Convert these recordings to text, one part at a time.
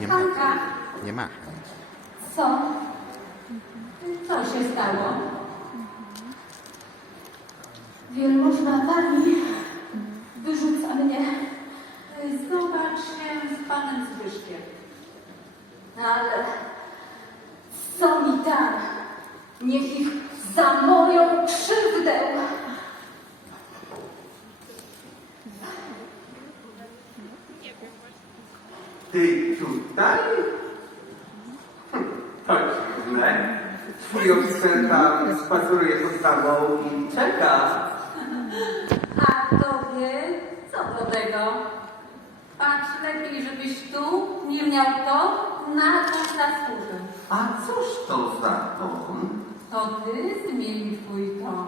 Nie Hanka, machaj. Nie machaj. co? Co się stało? Wielmożna pani Ty tutaj? Hm, To dziwne. Twój tam spaceruje pod tobą i czeka. A tobie co do tego? Patrz lepiej, żebyś tu nie miał to, na co zasłużył. A cóż to za ton? To ty zmień twój ton.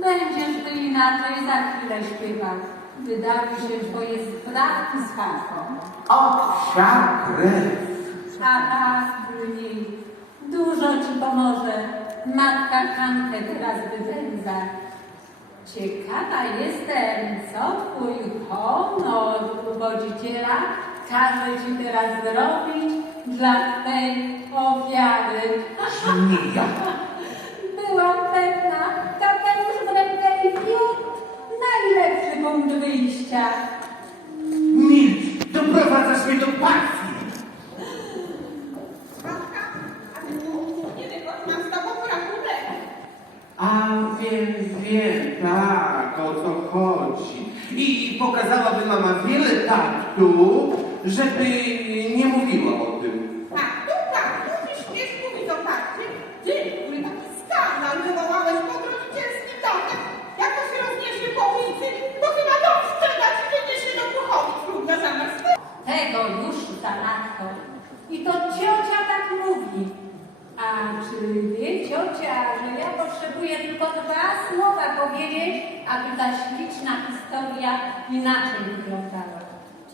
Będziesz ty inaczej za chwilę śpiewał. Wydały się twoje sprawki z Hanką. O, psia krew. Aha, mniej. Dużo ci pomoże. Matka Hankę teraz wypędza. Ciekawa jestem, co twój honor uwodziciela każe ci teraz zrobić dla tej ofiary. Nie ja. Byłam pewna, Milcz, doprowadzasz mnie do pasji. Matka, a ty mam z tobą rachunek. A wiem, wiem, tak, o co chodzi. I pokazałaby mama wiele taktu, żeby nie mówiła o tym. Wie ciocia, że ja potrzebuję tylko dwa słowa powiedzieć, aby ta śliczna historia inaczej wyglądała?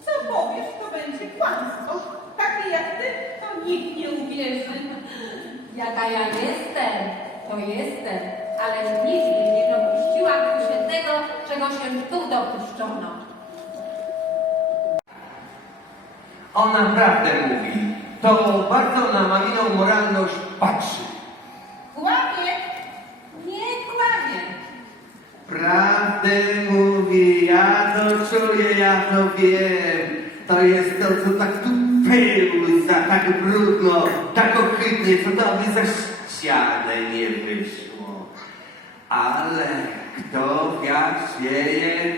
Co powiesz, to będzie kłamstwo. Takie jak ty, to nikt nie uwierzy. Jaka ja jestem, to jestem, ale nigdy nie dopuściłabym się tego, czego się tu dopuszczono. On naprawdę mówi. To bardzo na maminą moralność patrzy. Kłamie. Nie kłamie. Prawdę mówi, ja to czuję, ja to wiem. To jest to, co tak tu pełza, tak brudno, tak ohydnie, co tobie za ścianę nie wyszło. Ale kto wiatr sieje,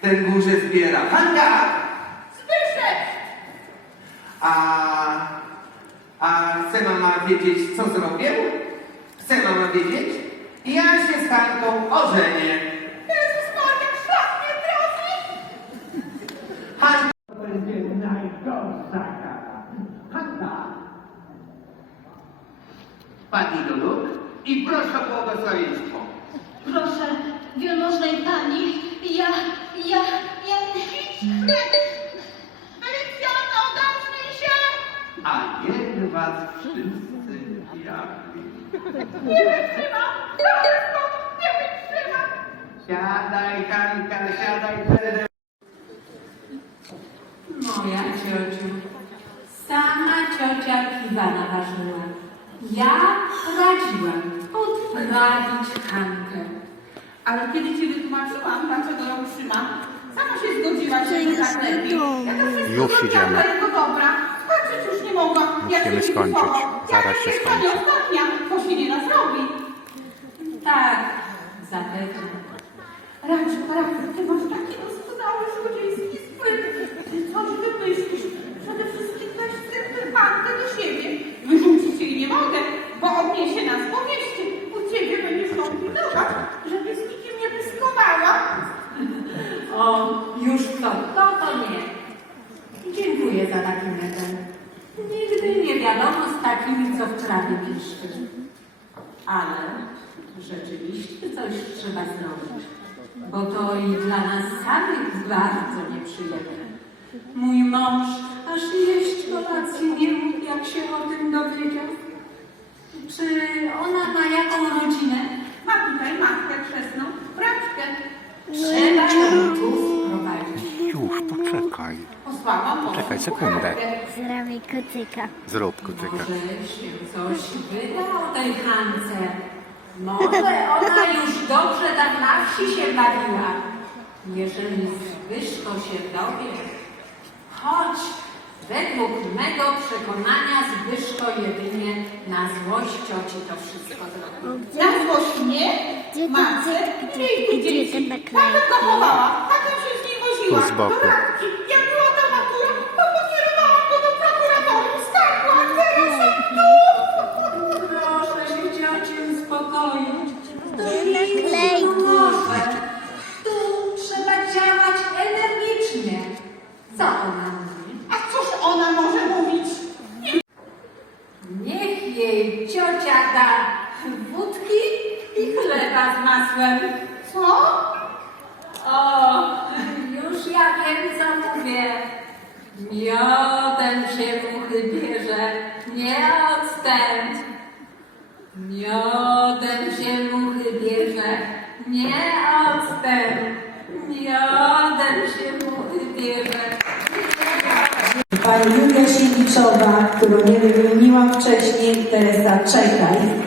ten górze zbiera. Hanka! Zbyszek! A, a chce mama wiedzieć, co zrobię? Chce mama wiedzieć? Ja się z Hanką ożenię. Jezus Maria, szlak mnie trafi! Hanka będzie najgorsza kara. Hanka! Pani do nóg i proszę o błogosławieństwo. Proszę, wielmożnej pani, ja, Nie wytrzymam! Królestwo nie wytrzymam! Siadaj, Hanka, siadaj, będę. Moja ciociu, sama ciocia piwa naważyła. Ja radziłam odprawić Hankę. Ale kiedy ci wytłumaczyłam, dlaczego ją trzymam, sama się zgodziła się, że tak lepiej. Ja to wszystko Już zrobiłam idziemy. dla jego dobra. Skończyć już nie mogłam. Musimy się skończyć. Zaraz ja się skończy. ostatnia, to się nie raz robi. Tak, zapewne. Radziu, Radziu, ty masz taki doskonały złodziejski spryt. Ty coś wymyślisz. Przede wszystkim weź tę pankę do siebie. Wyrzucić jej nie mogę, bo odniesie nas po mieście. U ciebie będziesz ją pilnować, żeby z nikim nie wyskowała. O, już co, to to nie. Dziękuję za taki medal. Nigdy nie wiadomo z takimi, co w trawie piszczy. Ale rzeczywiście coś trzeba zrobić, bo to i dla nas samych bardzo nieprzyjemne. Mój mąż aż jeść kolacji nie mógł, jak się o tym dowiedział. Czy ona Czekaj sekundę. Zrobię kucyka. Zrób kucyka. Może się coś wydał tej Hance. Może ona już dobrze tam na wsi się bawiła. Jeżeli Zbyszko się dowie, choć według mego przekonania Zbyszko jedynie na złość cioci to wszystko zrobił. Na złość mnie, Gdzie matce, gdzie- jej gdzie dzieci. to naklejki? Tak wychowała, tak ją się z niej woziła. Tu z boku. Do radki. Jak i chleba z masłem. Co? O, już ja wiem, co mówię. Miodem się muchy bierze, nie odstęp. Miodem się muchy bierze, nie odstęp. Miodem się muchy bierze, Pani Julia Siewiczowa, którą nie wymieniłam wcześniej, Teresa Czekaj.